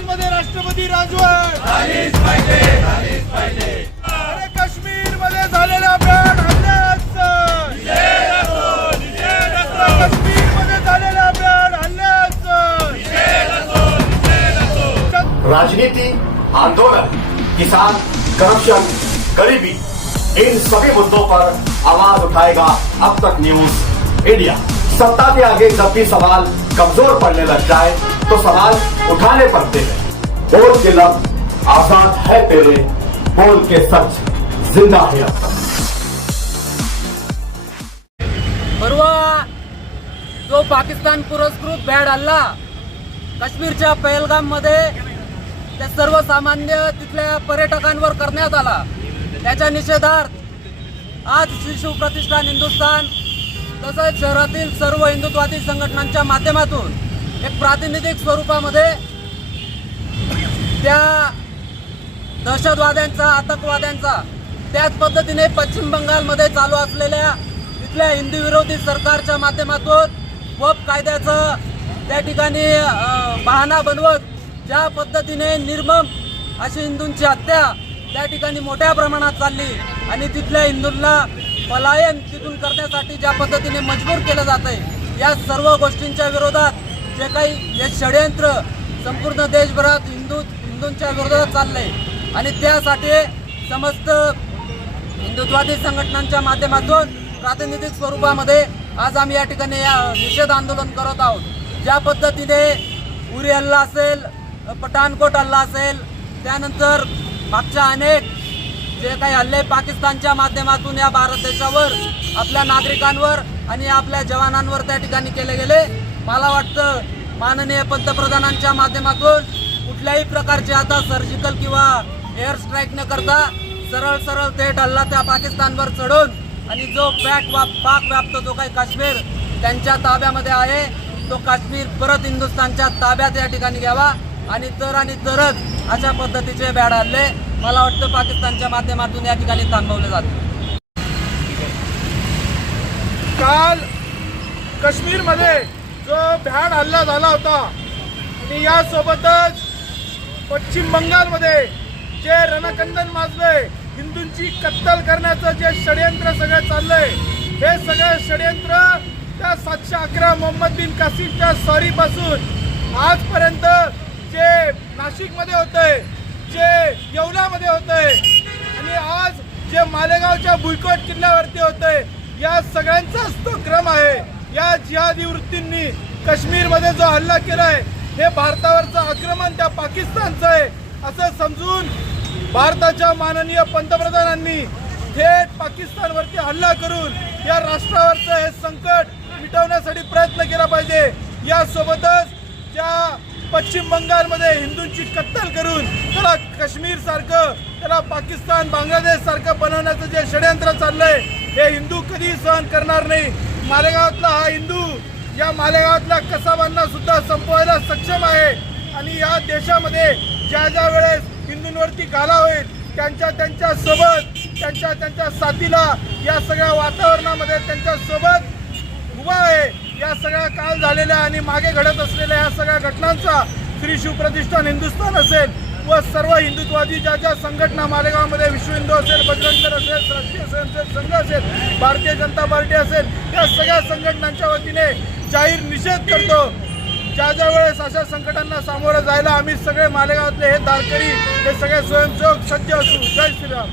मध्ये राष्ट्रपती राजवट अरे काश्मीर मध्ये झालेल्या भ्याड हल्ल्याचं. काश्मीर मध्ये झालेल्या भ्याड हल्ल्याचं. राजनीति आंदोलन किसान करप्शन गरीबी इन सभी मुद्दों पर आवाज़ उठाएगा अब तक न्यूज़ इंडिया। सत्ता के आगे जब भी सवाल कमज़ोर पड़ने लग जाए तो सवाल उठाने पड़ते हैं। बोल के लब आजाद है तेरे बोल के सच जिंदा है अब तक। परवा जो पाकिस्तान पुरस्कृत बॅड हल्ला काश्मीरच्या पहलगाममध्ये त्या सर्वसामान्य तिथल्या पर्यटकांवर करण्यात आला. त्याच्या निषेधार्थ आज शिशु प्रतिष्ठान हिंदुस्थान तसंच शहरातील सर्व हिंदुत्वादी संघटनांच्या माध्यमातून एक प्रातिनिधिक स्वरूपामध्ये त्या दहशतवाद्यांचा आतंकवाद्यांचा त्याच पद्धतीने पश्चिम बंगालमध्ये चालू असलेल्या तिथल्या हिंदी विरोधी सरकारच्या माध्यमातून वप कायद्याचं त्या ठिकाणी बहाणा बनवत ज्या पद्धतीने निर्मम अशी हिंदूंची हत्या त्या ठिकाणी मोठ्या प्रमाणात चालली आणि तिथल्या हिंदूंना पलायन तिथून करण्यासाठी ज्या पद्धतीने मजबूर केलं जात आहे या सर्व गोष्टींच्या विरोधात जे काही हे षडयंत्र संपूर्ण देशभरात हिंदू हिंदूंच्या विरोधात चाललंय. आणि त्यासाठी समस्त हिंदुत्वादी संघटनांच्या माध्यमातून प्रातिनिधिक स्वरूपामध्ये आज आम्ही या ठिकाणी या निषेध आंदोलन करत आहोत. ज्या पद्धतीने उरी हल्ला असेल पठाणकोट हल्ला असेल त्यानंतर मागच्या अनेक जे काही हल्ले पाकिस्तानच्या माध्यमातून या भारत देशावर आपल्या नागरिकांवर आणि आपल्या जवानांवर त्या ठिकाणी केले गेले. मला वाटतं माननीय पंतप्रधानांच्या माध्यमातून कुठल्याही प्रकारचे आता सर्जिकल किंवा एअर स्ट्राईक न करता सरळ सरळ थेट हल्ला त्या पाकिस्तानवर चढून आणि जो पॅक वा पाक व्याप्त जो काही काश्मीर त्यांच्या ताब्यामध्ये आहे तो काश्मीर परत हिंदुस्थानच्या ताब्यात या ठिकाणी घ्यावा आणि तर आणि तरच अशा पद्धतीचे बॅड हल्ले मला वाटतं पाकिस्तानच्या माध्यमातून या ठिकाणी थांबवले जाते काल काश्मीरमध्ये जो भ्याड हल्ला झाला होता आणि यासोबतच पश्चिम बंगालमध्ये जे रणकंदन माजले हिंदूंची कत्तल करण्याचं जे षडयंत्र सगळं चाललंय हे सगळं षडयंत्र त्या सातशे अकरा मोहम्मद बिन कासिमच्या सॉरीपासून आजपर्यंत जे नाशिकमध्ये होतंय जे येवल्यामध्ये होतंय आणि आज जे मालेगावच्या भुईकोट किल्ल्यावरती होतंय या सगळ्यांचाच तो क्रम आहे. या जिहादी वृत्तींनी काश्मीरमध्ये जो हल्ला केलाय हे भारतावरचं आक्रमण त्या पाकिस्तानचं आहे असं समजून भारताच्या माननीय पंतप्रधानांनी थेट पाकिस्तानवरती हल्ला करून या राष्ट्रावरचं हे संकट मिटवण्यासाठी प्रयत्न केला पाहिजे. यासोबतच ज्या पश्चिम बंगालमध्ये हिंदूंची कत्तल करून त्याला काश्मीर सारखं त्याला पाकिस्तान बांगलादेश सारखं बनवण्याचं जे षडयंत्र चाललंय हे हिंदू कधी सहन करणार नाही. मालेगावातला हा हिंदू या मालेगावातल्या कसाबांना सुद्धा संपवायला सक्षम आहे. आणि या देशामध्ये ज्या ज्या वेळेस हिंदूंवरती घाला होईल त्यांच्या त्यांच्यासोबत त्यांच्या त्यांच्या साथीला या सगळ्या वातावरणामध्ये त्यांच्यासोबत उभा आहे. या सगळ्या काल झालेल्या आणि मागे घडत असलेल्या या सगळ्या घटनांचा श्री शिवप्रतिष्ठान हिंदुस्थान असेल. व सर्व हिंदुत्वादी ज्या ज्या संघटना मालेगावमध्ये विश्व हिंदू असेल बजरंग दल असेल राष्ट्रीय स्वयंसेवक संघ असेल भारतीय जनता पार्टी असेल या सगळ्या संघटनांच्या वतीने जाहीर निषेध करतो. ज्या ज्या वेळेस अशा संकटांना सामोरं जायला आम्ही सगळे मालेगावातले हे दारकरी हे सगळे स्वयंसेवक सज्ज असू. जय श्रीराम.